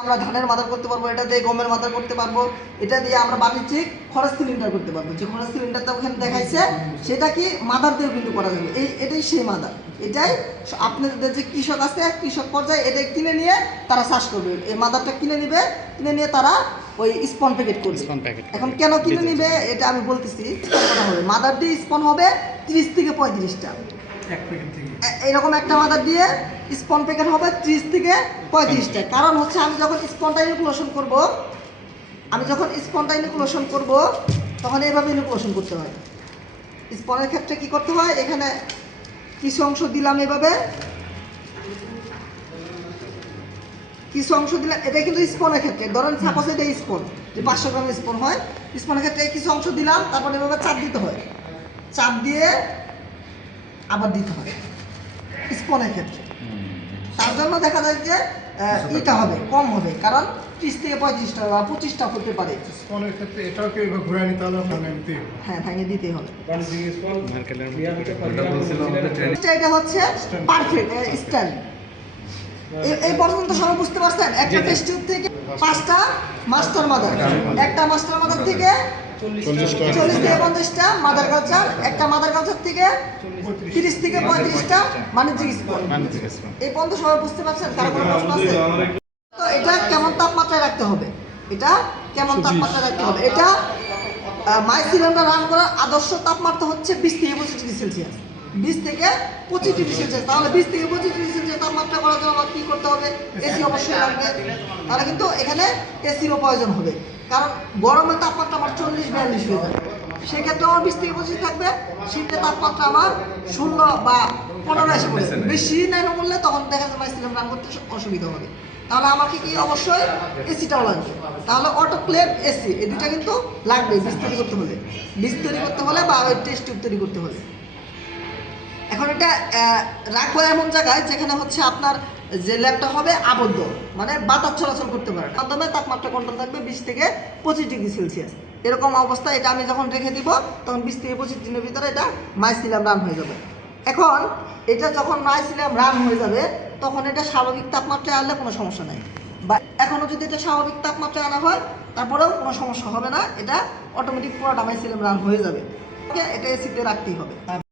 আমরা ধানের মাদার করতে পারব এটা দিয়ে গমের মাদার করতে পারব এটা দিয়ে আমরা বাণিজ্যিক খরচ সিলিন্ডার করতে পারব। যে খরচ সিলিন্ডারটা ওখানে দেখাইছে সেটা কি মাদার দিয়েও কিন্তু করা যাবে। এই এটাই সেই মাদার। এটাই আপনাদের যে কৃষক আছে কৃষক পর্যায়ে এটা কিনে নিয়ে তারা চাষ করবে। এই মাদারটা কিনে নিবে কিনে নিয়ে তারা ওই স্পন প্যাকেট করবে। এখন কেন কিনে নিবে এটা আমি বলতেছি মাদার দিয়ে স্পন হবে তিরিশ থেকে পঁয়ত্রিশটা। এরকম একটা মাদার দিয়ে স্পন প্যাকেট হবে ত্রিশ থেকে পঁয়ত্রিশটা। কারণ হচ্ছে আমি যখন স্পনটা ইনুকুলেশন করব, আমি যখন স্পনটা ইনুকুলেশন করব, তখন এইভাবে ইনুকুলেশন করতে হয়। স্পনের ক্ষেত্রে কি করতে হয়? এখানে কিছু অংশ দিলাম এভাবে। কিছু অংশ দিলাম এটা কিন্তু স্পনের ক্ষেত্রে। ধরেন সাপোজ এটা স্পন যে পাঁচশো গ্রাম স্পন হয় স্পনের ক্ষেত্রে কিছু অংশ দিলাম, তারপর এভাবে চাপ দিতে হয়। চাপ দিয়ে আবার দিতে হয় স্পনের ক্ষেত্রে। তার জন্য দেখা যায় যে এটা হবে কম। হবে। কারণ ত্রিশ থেকে পঁয়ত্রিশটা বা পঁচিশটা হতে পারে। স্পনের ক্ষেত্রে এটাও কি ঘুরে নিতে হলে হবে। হ্যাঁ ভেঙে দিতেই হবে। এটা এটা হচ্ছে পারফেক্ট স্ট্যান্ড এই পর্যন্ত সবাই বুঝতে পারছেন? একটা টেস্ট টিউব থেকে পাঁচটা মাস্টার মাদার। একটা মাস্টার মাদার থেকে চল্লিশ থেকে পঞ্চাশটা মাদার কালচার একটা মাদার কালচার থেকে তিরিশ থেকে পঁয়ত্রিশটা বাণিজ্যিক স্পট এই পর্যন্ত সবাই বুঝতে পারছেন কারও কোনো প্রশ্ন আছে? তো এটা কেমন তাপমাত্রায় রাখতে হবে? এটা কেমন তাপমাত্রায় রাখতে হবে? এটা মাই সিলিন্ডার রান করার আদর্শ তাপমাত্রা হচ্ছে বিশ থেকে পঁচিশ ডিগ্রি সেলসিয়াস। বিশ থেকে পঁচিশ ডিগ্রি সেলসিয়াস তাহলে বিশ থেকে পঁচিশ ডিগ্রি সেলসিয়াস তাপমাত্রা করার জন্য আমার কী করতে হবে? এসি অবশ্যই লাগবে। তাহলে কিন্তু এখানে এসিরও প্রয়োজন হবে। কারণ গরমের তাপমাত্রা আমার চল্লিশ, বিয়াল্লিশ হয়ে যাবে সেক্ষেত্রে আমার বিশ থেকে পঁচিশ থাকবে। শীতের তাপমাত্রা আমার ষোলো বা পনেরো এসে পড়ে। বেশি নাই বললে তখন দেখা যাবে সিলিম রান করতে অসুবিধা হবে। তাহলে আমাকে কি অবশ্যই এসিটাও লাগবে। তাহলে অটো অটোক্লেভ এসি এই দুটা কিন্তু লাগবে বীজ তৈরি করতে হলে। বীজ তৈরি করতে হলে বা ওই টেস্ট তৈরি করতে হলে। আহ, রাখব এমন জায়গায় যেখানে হচ্ছে আপনার যে ল্যাবটা হবে আবদ্ধ মানে বাতাস চলাচল করতে পারে মাধ্যমে তাপমাত্রা কন্ট্রোল থাকবে বিশ থেকে পঁচিশ ডিগ্রি সেলসিয়াস। এরকম অবস্থা এটা আমি যখন রেখে দিব তখন বিশ থেকে পঁচিশ দিনের ভিতরে এটা মাইসিলাম রান হয়ে যাবে। এখন এটা যখন মাইসিলাম রান হয়ে যাবে তখন এটা স্বাভাবিক তাপমাত্রায় আনলে কোনো সমস্যা নাই। বা এখনও যদি এটা স্বাভাবিক তাপমাত্রায় আনা হয় তারপরেও কোনো সমস্যা হবে না এটা অটোমেটিক পুরোটা মাইসিলাম রান হয়ে যাবে। এটা এসিতে রাখতেই হবে।